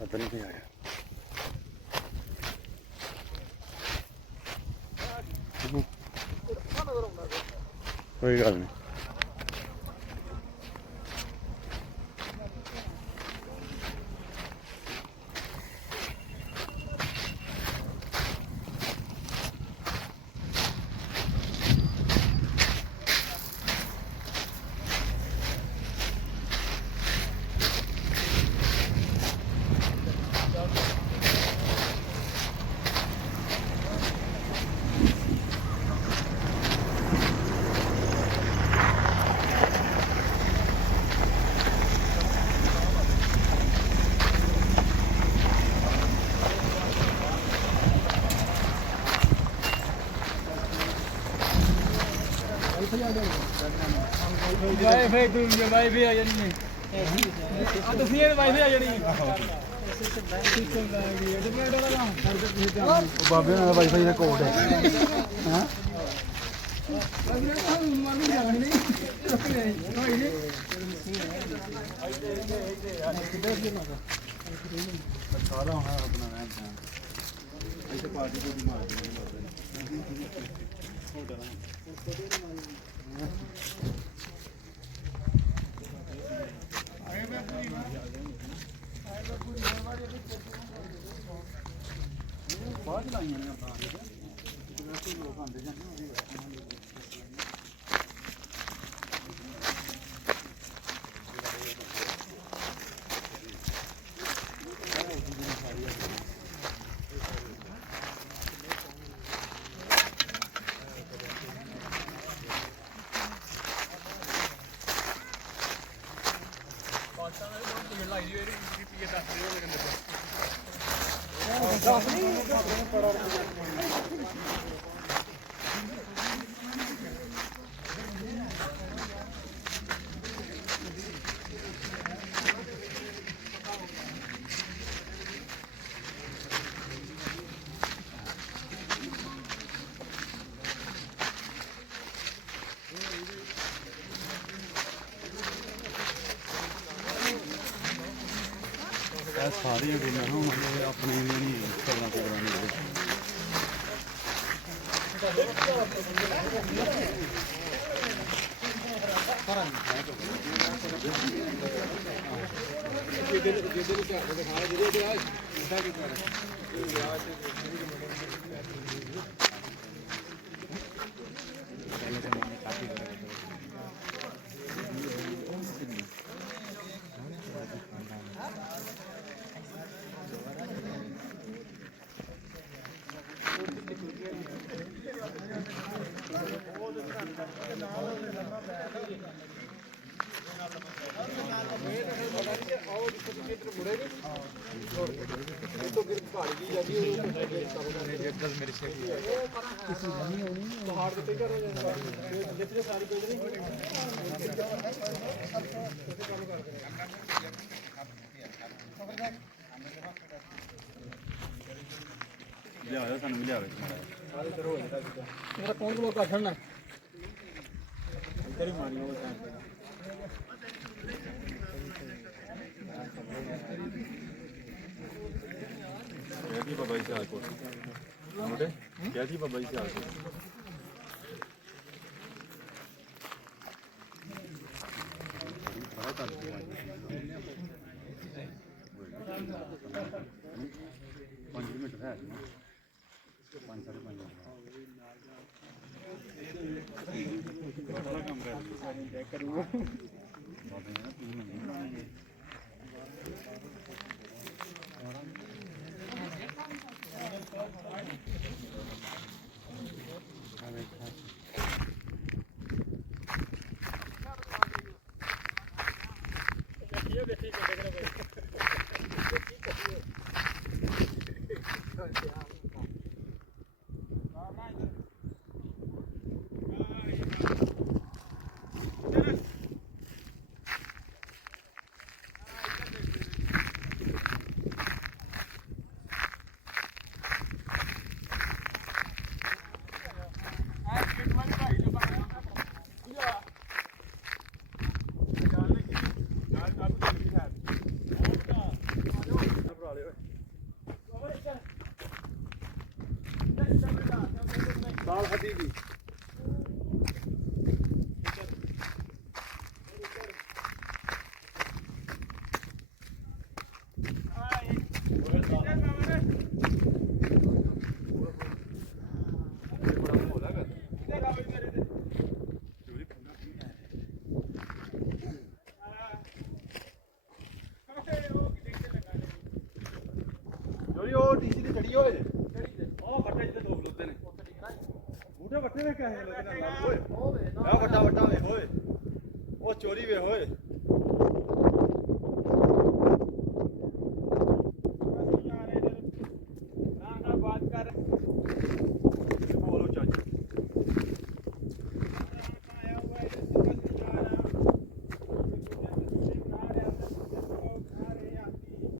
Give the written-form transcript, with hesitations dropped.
ਇੱਧਰ ਨਹੀਂ ਆਇਆ ਕੋਈ ਗੱਲ ਨਹੀਂ ਵਾਈਫਾਈ ਦੂਜੀ ਵਾਈਫਾਈ ਆ ਜਾਣੀ ਹੈ ਆ ਤੁਸੀਂ ਇਹ ਵਾਈਫਾਈ ਆ ਜਾਣੀ ਹੈ ਬਾਬੇ ਨਾਲ ਵਾਈਫਾਈ ਦਾ ਕੋਡ ਹੈ ਹਾਂ ਸਾਰਾ ਹੋਣਾ ਆਪਣਾ ਰਹਿਣ ਇੱਥੇ ਪਾਰਟੀ ਕੋਈ ਮਾਰ ਬਾਅਦ ਲਾਈਆਂ ਨੇ ਆਪਾਂ ਲੋਕ ਆਉਂਦੇ ਜਾਂਦੇ ਸਾਰੀਆਂ ਗੱਲਾਂ ਨੂੰ ਮਤਲਬ ਆਪਣੇ ਨਹੀਂ ਕਰਨਾ ਪ੍ਰੋਗਰਾਮ ਲਿਆਇਆ ਸਾਨੂੰ ਲਿਆਵੇ ਮੇਰਾ ਕੌਣ ਬਲੋਕ ਕਰ ਛੱਡਣਾ ਇੱਧਰ ਹੀ ਮਾਰੀ ਉਹ ਟਾਈਮ ਕੀ ਬਾਬਾ ਜੀ ਚਾਹ ਕੋ ਮੁੰਡੇ ਕੀ ਬਾਬਾ ਜੀ ਚਾਹ ਕੋ ਬੜਾ ਕਰ ਦਿਆ 5 ਮਿੰਟ ਹੈ 5 ਬੜਾ ਕੰਮ ਕਰੂਗਾ ਬਾਬੇ ਨੇ 3 ਮਹੀਨੇ ਕਿਹੜੀ ਓਏ ਉਹ ਵੱਟੇ ਜਿੱਤੇ ਦੋ ਖਲੋਤੇ ਨੇ ਬੂਟੇ ਵੱਟੇ ਨੇ ਕਿਹੇ ਲੋਕ ਨਾਲ ਓਏ ਆ ਵੱਟਾ ਵੇ ਓਏ ਉਹ ਚੋਰੀ ਵੇ ਓਏ